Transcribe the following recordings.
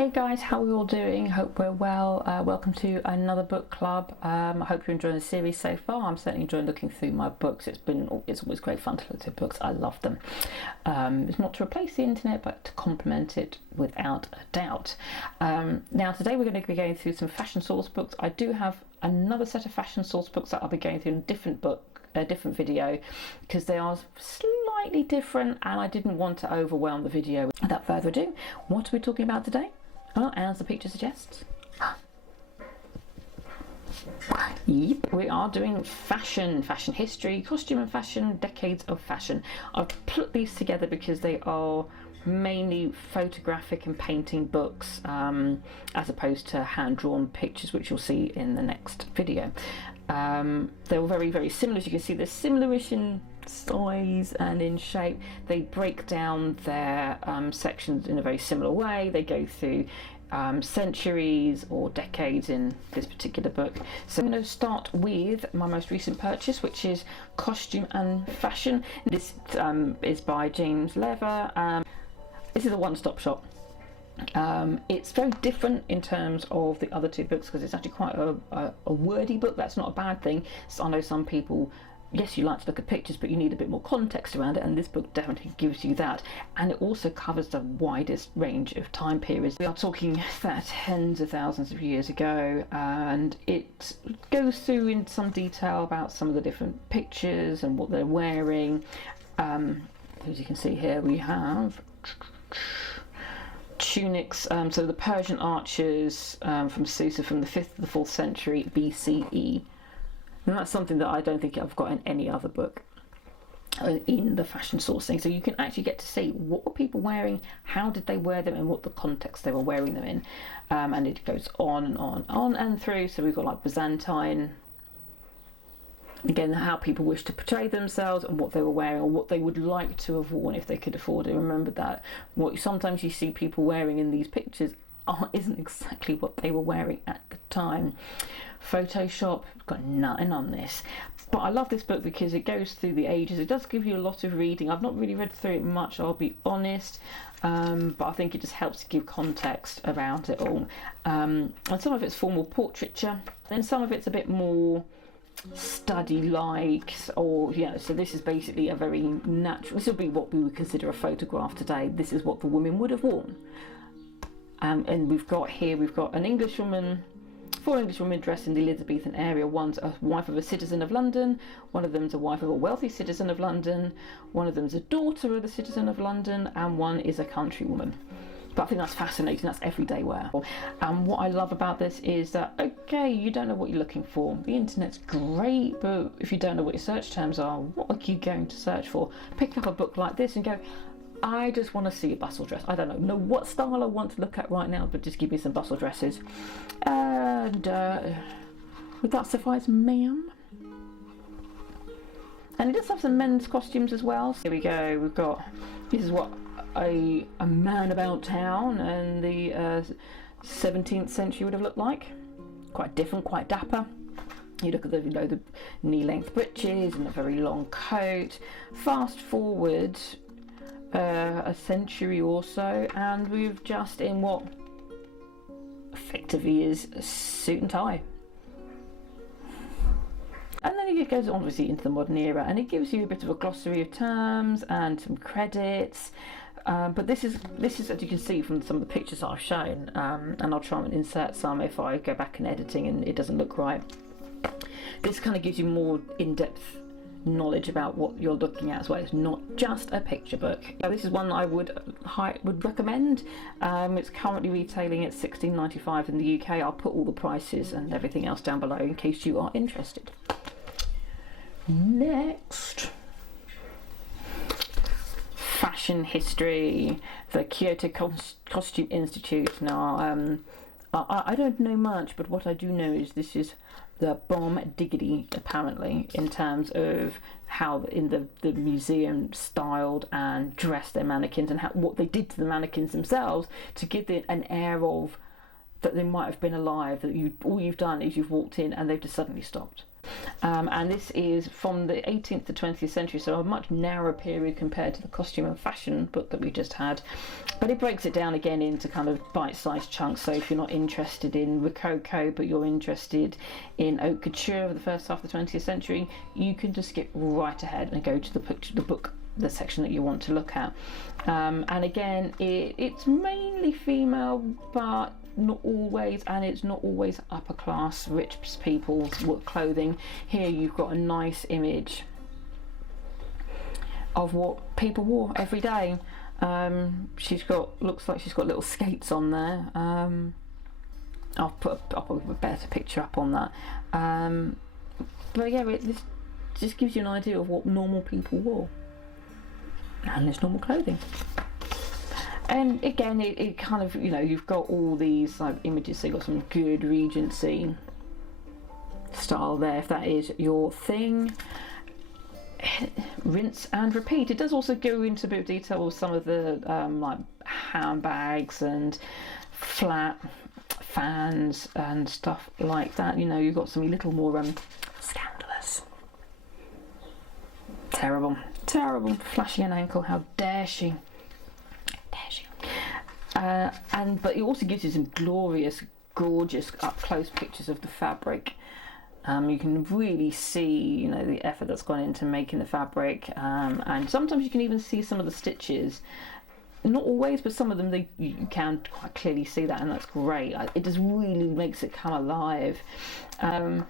Hey guys, how are we all doing? Hope we're well. Welcome to another book club. I hope you're enjoying the series so far. I'm certainly enjoying looking through my books. It's always great fun to look through books. I love them. It's not to replace the internet, but to complement it without a doubt. Now today we're going to be going through some fashion source books. I do have another set of fashion source books that I'll be going through in a different video, because they are slightly different and I didn't want to overwhelm the video. Without further ado, what are we talking about today? Well, as the picture suggests, yep, we are doing fashion history, costume and fashion, decades of fashion. I've put these together because they are mainly photographic and painting books, as opposed to hand-drawn pictures, which you'll see in the next video. They're very, very similar. As you can see, they're similar-ish in size and in shape. They break down their sections in a very similar way. They go through centuries or decades in this particular book. So I'm going to start with my most recent purchase, which is Costume and Fashion. This is by James Lever. This is a one-stop shop. It's very different in terms of the other two books because it's actually quite a wordy book. That's not a bad thing. So I know some people, yes, you like to look at pictures, but you need a bit more context around it, and this book definitely gives you that. And it also covers the widest range of time periods. We are talking tens of thousands of years ago, and it goes through in some detail about some of the different pictures and what they're wearing. As you can see here, we have tunics, so the Persian archers from Susa from the 5th to the 4th century BCE. And that's something that I don't think I've got in any other book in the fashion sourcing. So you can actually get to see what were people wearing, how did they wear them, and what the context they were wearing them in. And it goes on and on and through. So we've got like Byzantine, again, how people wish to portray themselves and what they were wearing, or what they would like to have worn if they could afford it. Remember that what sometimes you see people wearing in these pictures isn't exactly what they were wearing at the time. Photoshop, got nothing on this, but I love this book because it goes through the ages. It does give you a lot of reading. I've not really read through it much, I'll be honest, but I think it just helps to give context around it all. And some of it's formal portraiture, and some of it's a bit more study-like, or so this is basically a very natural, this would be what we would consider a photograph today. This is what the women would have worn. And we've got an Englishwoman, 4 Englishwomen dressed in the Elizabethan era. One's a wife of a citizen of London, one of them's a wife of a wealthy citizen of London, one of them's a daughter of the citizen of London, and one is a countrywoman. But I think that's fascinating. That's everyday wear. And what I love about this is that, okay, you don't know what you're looking for. The internet's great, but if you don't know what your search terms are, what are you going to search for? Pick up a book like this and go, I just want to see a bustle dress. I don't know what style I want to look at right now, but just give me some bustle dresses. And would that suffice, ma'am? And it does have some men's costumes as well. So here we go. We've got, this is what a man about town and the 17th century would have looked like. Quite different, quite dapper. You look at the knee-length breeches and a very long coat. Fast forward a century or so, and we've just in what effectively is a suit and tie. And then it goes obviously into the modern era, and it gives you a bit of a glossary of terms and some credits. But this is as you can see from some of the pictures I've shown, and I'll try and insert some if I go back in editing and it doesn't look right. This kind of gives you more in-depth knowledge about what you're looking at as well. It's not just a picture book. This is one I would recommend. It's currently retailing at $16.95 in the UK. I'll put all the prices and everything else down below in case you are interested. Next, fashion history, the Kyoto Costume Institute. Now, I don't know much, but what I do know is this is the bomb diggity, apparently, in terms of how in the museum styled and dressed their mannequins, and what they did to the mannequins themselves to give it an air of that they might have been alive, that all you've done is you've walked in and they've just suddenly stopped. And this is from the 18th to 20th century, so a much narrower period compared to the costume and fashion book that we just had. But it breaks it down again into kind of bite-sized chunks. So if you're not interested in Rococo, but you're interested in haute couture of the first half of the 20th century, you can just skip right ahead and go to the book, the section that you want to look at. And again, it's mainly female, but not always, and it's not always upper class rich people's clothing. Here you've got a nice image of what people wore every day. Looks like she's got little skates on there. I'll put a better picture up on that. But yeah, this just gives you an idea of what normal people wore, and it's normal clothing. And again, it kind of, you've got all these like images, so you've got some good Regency style there, if that is your thing. Rinse and repeat. It does also go into a bit of detail with some of the like handbags and flat fans and stuff like that. You've got some little more scandalous. Terrible. Flashing an ankle, how dare she? But it also gives you some glorious, gorgeous up-close pictures of the fabric. You can really see, the effort that's gone into making the fabric, and sometimes you can even see some of the stitches. Not always, but some of them you can quite clearly see that, and that's great. It just really makes it come alive. And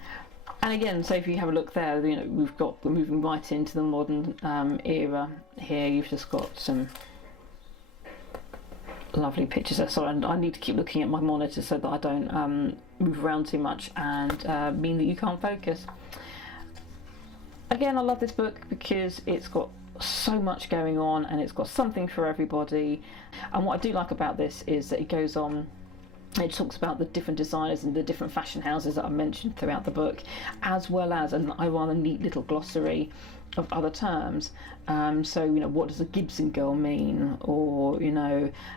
again, so if you have a look there, we're moving right into the modern era here. You've just got some lovely pictures there. Sorry, I need to keep looking at my monitor so that I don't move around too much and mean that you can't focus. Again, I love this book because it's got so much going on and it's got something for everybody. And what I do like about this is that it goes on, it talks about the different designers and the different fashion houses that I mentioned throughout the book, as well as a rather neat little glossary of other terms. So what does a Gibson girl mean, or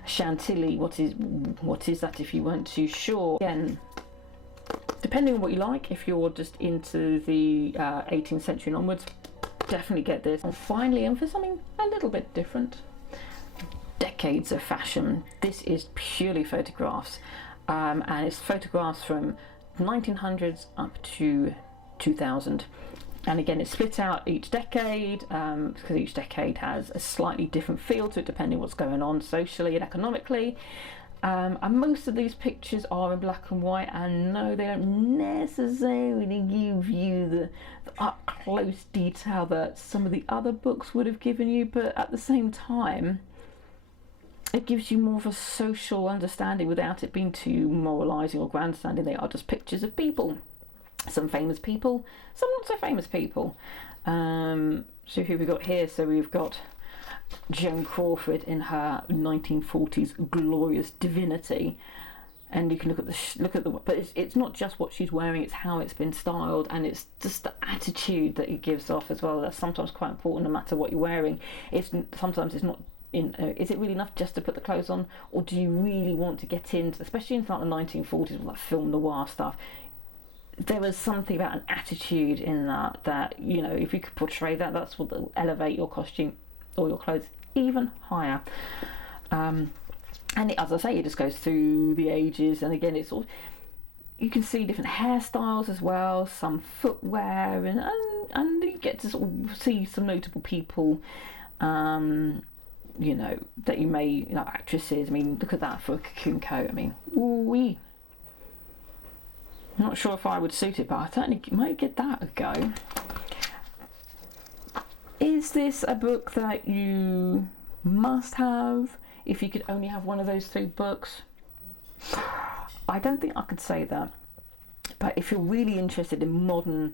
Chantilly, what is that if you weren't too sure. Again, depending on what you like, if you're just into the 18th century and onwards, definitely get this. And finally, and for something a little bit different, decades of fashion. This is purely photographs, and it's photographs from 1900s up to 2000. And again, it's split out each decade, because each decade has a slightly different feel to it depending what's going on socially and economically. And most of these pictures are in black and white, and no, they don't necessarily give you the up-close detail that some of the other books would have given you, but at the same time, it gives you more of a social understanding without it being too moralising or grandstanding. They are just pictures of people. Some famous people, some not so famous people. So who have we got here? So we've got Joan Crawford in her 1940s glorious divinity, and you can look at the but it's not just what she's wearing, it's how it's been styled, and it's just the attitude that it gives off as well. That's sometimes quite important, no matter what you're wearing. Sometimes it's not is it really enough just to put the clothes on, or do you really want to get into, especially in like the 1940s with like film noir stuff. There was something about an attitude in that if you could portray that, that's what will elevate your costume or your clothes even higher. And as I say, it just goes through the ages, and again, it's all, you can see different hairstyles as well, some footwear, and you get to sort of see some notable people, that you may, actresses. I mean, look at that for a cocoon coat. I mean, ooh-wee. I'm not sure if I would suit it, but I certainly might get that a go. Is this a book that you must have if you could only have one of those 3 books? I don't think I could say that. But if you're really interested in modern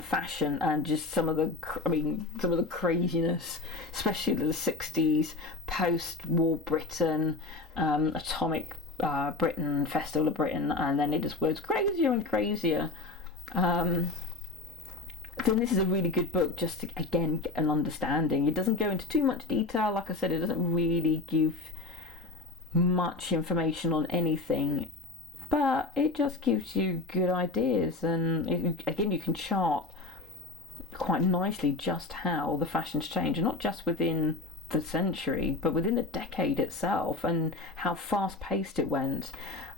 fashion and just some of the craziness, especially the 60s, post-war Britain, atomic Britain, Festival of Britain, and then it just was crazier and crazier, then this is a really good book just to, again, get an understanding. It doesn't go into too much detail. Like I said, it doesn't really give much information on anything, but it just gives you good ideas, and again, you can chart quite nicely just how the fashions change, and not just within the century, but within the decade itself, and how fast paced it went.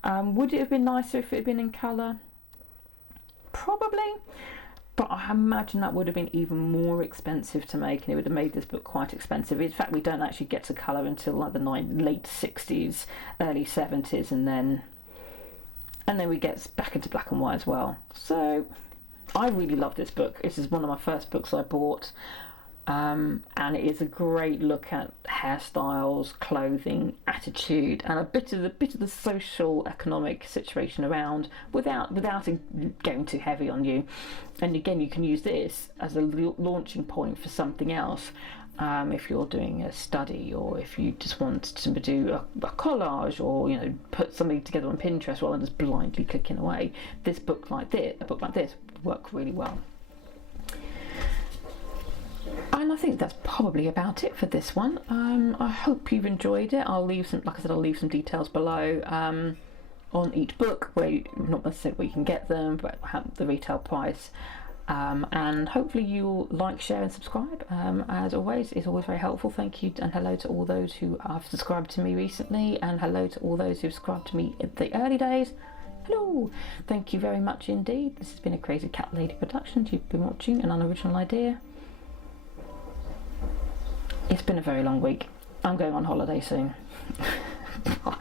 Would it have been nicer if it had been in colour? Probably, but I imagine that would have been even more expensive to make, and it would have made this book quite expensive. In fact, we don't actually get to colour until like the late 60s, early 70s, and then we get back into black and white as well. So I really love this book. This is one of my first books I bought, and it is a great look at hairstyles, clothing, attitude, and a bit of the social economic situation around, without it going too heavy on you. And again, you can use this as a launching point for something else. If you're doing a study, or if you just want to do a collage, or put something together on Pinterest rather than just blindly clicking away, a book like this would work really well. And I think that's probably about it for this one. I hope you've enjoyed it. I'll leave some details below on each book, not necessarily where you can get them, but the retail price. And hopefully you'll like, share and subscribe. As always, it's always very helpful. Thank you, and hello to all those who have subscribed to me recently, and hello to all those who've subscribed to me in the early days. Hello! Thank you very much indeed. This has been a Crazy Cat Lady production. You've been watching An Unoriginal Idea. It's been a very long week. I'm going on holiday soon. Bye.